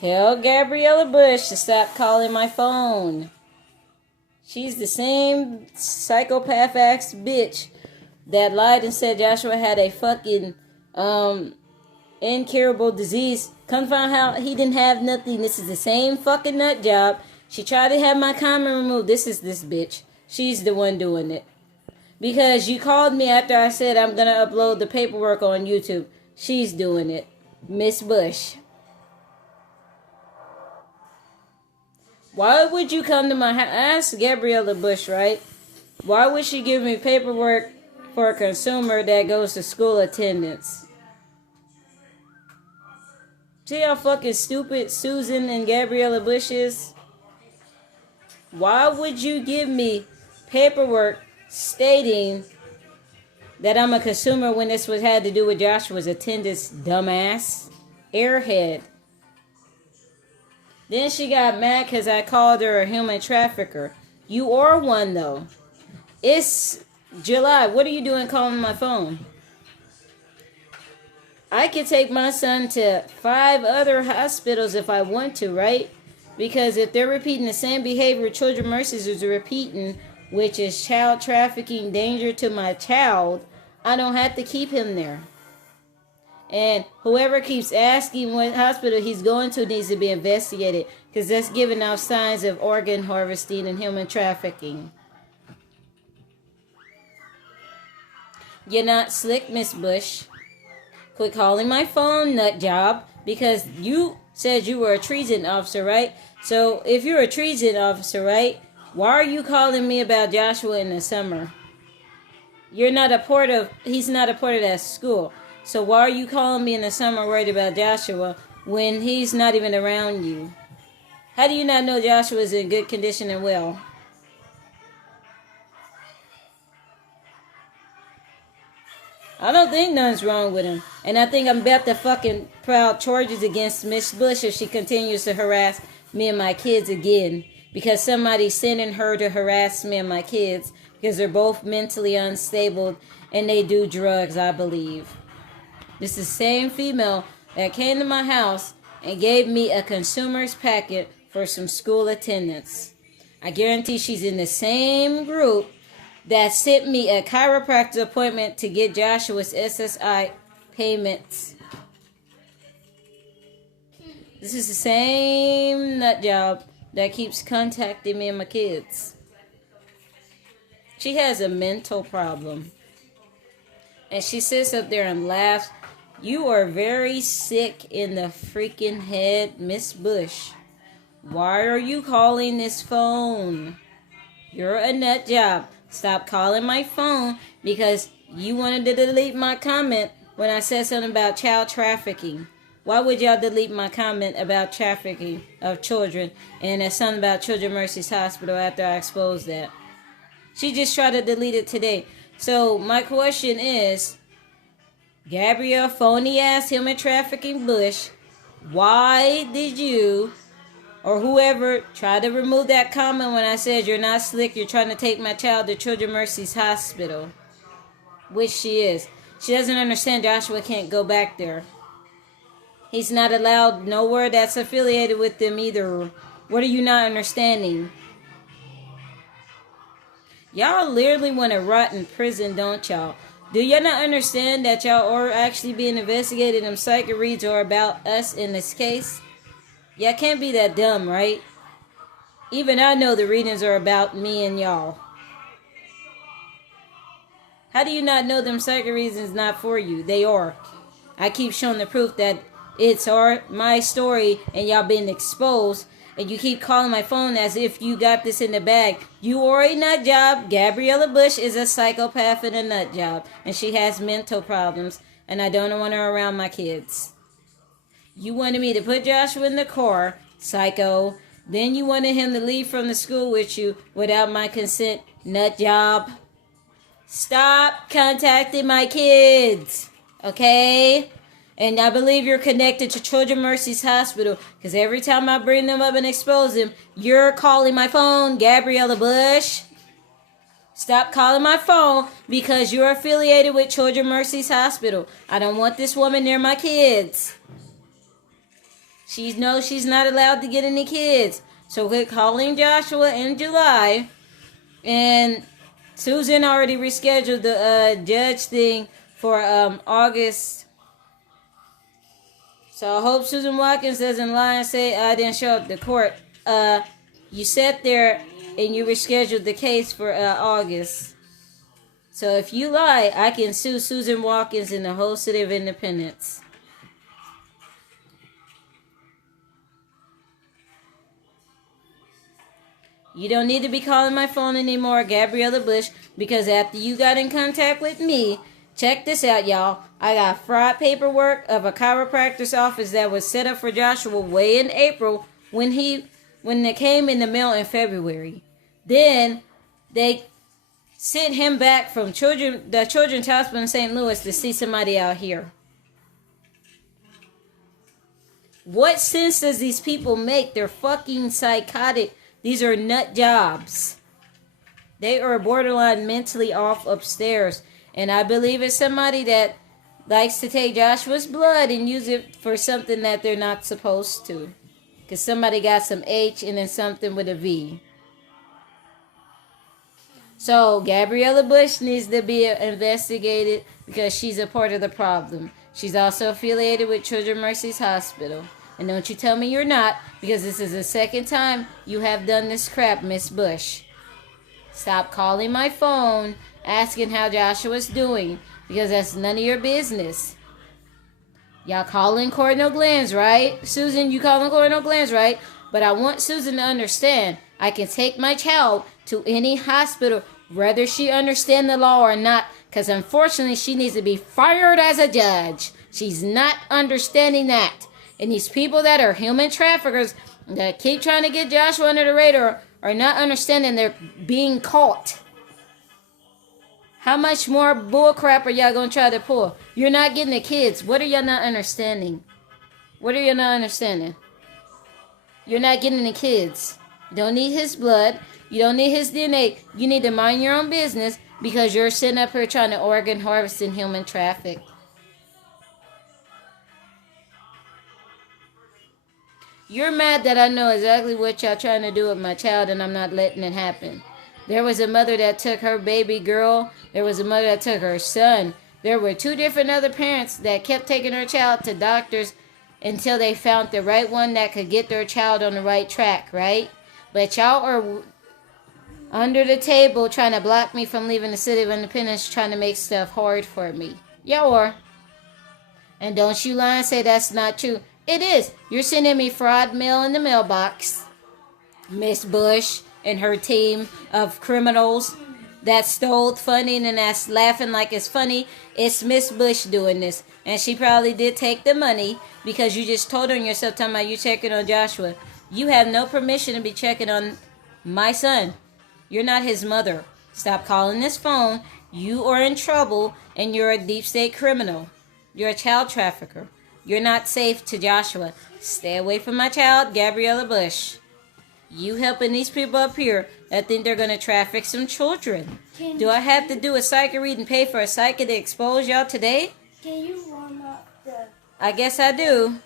Tell Gabriella Bush to stop calling my phone. She's the same psychopath ass bitch that lied and said Joshua had a fucking incurable disease. Come find out he didn't have nothing. This is the same fucking nut job. She tried to have my comment removed. This is this bitch. She's the one doing it. Because you called me after I said I'm going to upload the paperwork on YouTube. She's doing it. Miss Bush. Why would you come to my house? Ask Gabriella Bush, right? Why would she give me paperwork for a consumer that goes to school attendance? See how fucking stupid Susan and Gabriella Bush is? Why would you give me paperwork stating that I'm a consumer when this was had to do with Joshua's attendance, dumbass? Airhead. Then she got mad because I called her a human trafficker. You are one, though. It's July. What are you doing calling my phone? I could take my son to 5 other hospitals if I want to, right? Because if they're repeating the same behavior Children Mercies is repeating, which is child trafficking, danger to my child, I don't have to keep him there. And whoever keeps asking what hospital he's going to needs to be investigated, because that's giving out signs of organ harvesting and human trafficking. You're not slick, Miss Bush. Quit calling my phone, nut job, because you said you were a treason officer, right? So if you're a treason officer, right, why are you calling me about Joshua in the summer? He's not a part of that school. So why are you calling me in the summer worried about Joshua when he's not even around you? How do you not know Joshua is in good condition and well? I don't think nothing's wrong with him. And I think I'm about to fucking file charges against Miss Bush if she continues to harass me and my kids again. Because somebody's sending her to harass me and my kids. Because they're both mentally unstable and they do drugs, I believe. This is the same female that came to my house and gave me a consumer's packet for some school attendance. I guarantee she's in the same group that sent me a chiropractor appointment to get Joshua's SSI payments. This is the same nut job that keeps contacting me and my kids. She has a mental problem. And she sits up there and laughs. You are very sick in the freaking head, Miss Bush. Why are you calling this phone? You're a nut job. Stop calling my phone because you wanted to delete my comment when I said something about child trafficking. Why would y'all delete my comment about trafficking of children and something about Children Mercies Hospital after I exposed that? She just tried to delete it today. So my question is, Gabrielle phony ass human trafficking Bush, why did you or whoever try to remove that comment when I said you're not slick, you're trying to take my child to Children Mercies Hospital? Which she is. She doesn't understand Joshua can't go back there. He's not allowed nowhere that's affiliated with them either. What are you not understanding? Y'all literally want to rot in prison, don't y'all? Do y'all not understand that y'all are actually being investigated and psychic reads are about us in this case? Y'all can't be that dumb, right? Even I know the readings are about me and y'all. How do you not know them psychic reasons not for you? They are. I keep showing the proof that it's my story and y'all been exposed. And you keep calling my phone as if you got this in the bag. You are a nut job. Gabriella Bush is a psychopath and a nut job. And she has mental problems. And I don't want her around my kids. You wanted me to put Joshua in the car, psycho. Then you wanted him to leave from the school with you without my consent, nut job. Stop contacting my kids. Okay? And I believe you're connected to Children Mercies Hospital. Because every time I bring them up and expose them, you're calling my phone, Gabriella Bush. Stop calling my phone because you're affiliated with Children Mercies Hospital. I don't want this woman near my kids. She knows she's not allowed to get any kids. So we're calling Joshua in July. And Susan already rescheduled the judge thing for August. So I hope Susan Watkins doesn't lie and say I didn't show up to court. You sat there and you rescheduled the case for August. So if you lie, I can sue Susan Watkins in the whole city of Independence. You don't need to be calling my phone anymore, Gabriella Bush, because after you got in contact with me, check this out, y'all. I got fraud paperwork of a chiropractor's office that was set up for Joshua way in April when it came in the mail in February. Then they sent him back from the Children's Hospital in St. Louis to see somebody out here. What sense does these people make? They're fucking psychotic. These are nut jobs. They are borderline mentally off upstairs. And I believe it's somebody that likes to take Joshua's blood and use it for something that they're not supposed to. Because somebody got some H and then something with a V. So Gabriella Bush needs to be investigated because she's a part of the problem. She's also affiliated with Children's Mercy's Hospital. And don't you tell me you're not, because this is the second time you have done this crap, Miss Bush. Stop calling my phone asking how Joshua's doing, because that's none of your business. Y'all calling Cardinal Glenn's, right? Susan, you calling Cardinal Glenn's, right? But I want Susan to understand, I can take my child to any hospital, whether she understand the law or not, because unfortunately she needs to be fired as a judge. She's not understanding that. And these people that are human traffickers that keep trying to get Joshua under the radar are not understanding they're being caught. How much more bullcrap are y'all going to try to pull? You're not getting the kids. What are y'all not understanding? What are y'all not understanding? You're not getting the kids. You don't need his blood. You don't need his DNA. You need to mind your own business because you're sitting up here trying to organ harvest and human traffic. You're mad that I know exactly what y'all trying to do with my child and I'm not letting it happen. There was a mother that took her baby girl. There was a mother that took her son. There were two different other parents that kept taking her child to doctors until they found the right one that could get their child on the right track, right? But y'all are under the table trying to block me from leaving the city of Independence, trying to make stuff hard for me. Y'all are. And don't you lie and say that's not true. It is. You're sending me fraud mail in the mailbox. Miss Bush and her team of criminals that stole funding and that's laughing like it's funny. It's Miss Bush doing this. And she probably did take the money because you just told on yourself talking about you checking on Joshua. You have no permission to be checking on my son. You're not his mother. Stop calling this phone. You are in trouble and you're a deep state criminal. You're a child trafficker. You're not safe to Joshua. Stay away from my child, Gabriella Bush. You helping these people up here that think they're going to traffic some children. Do I have to do a psychic read and pay for a psychic to expose y'all today? Can you warm up the... I guess I do.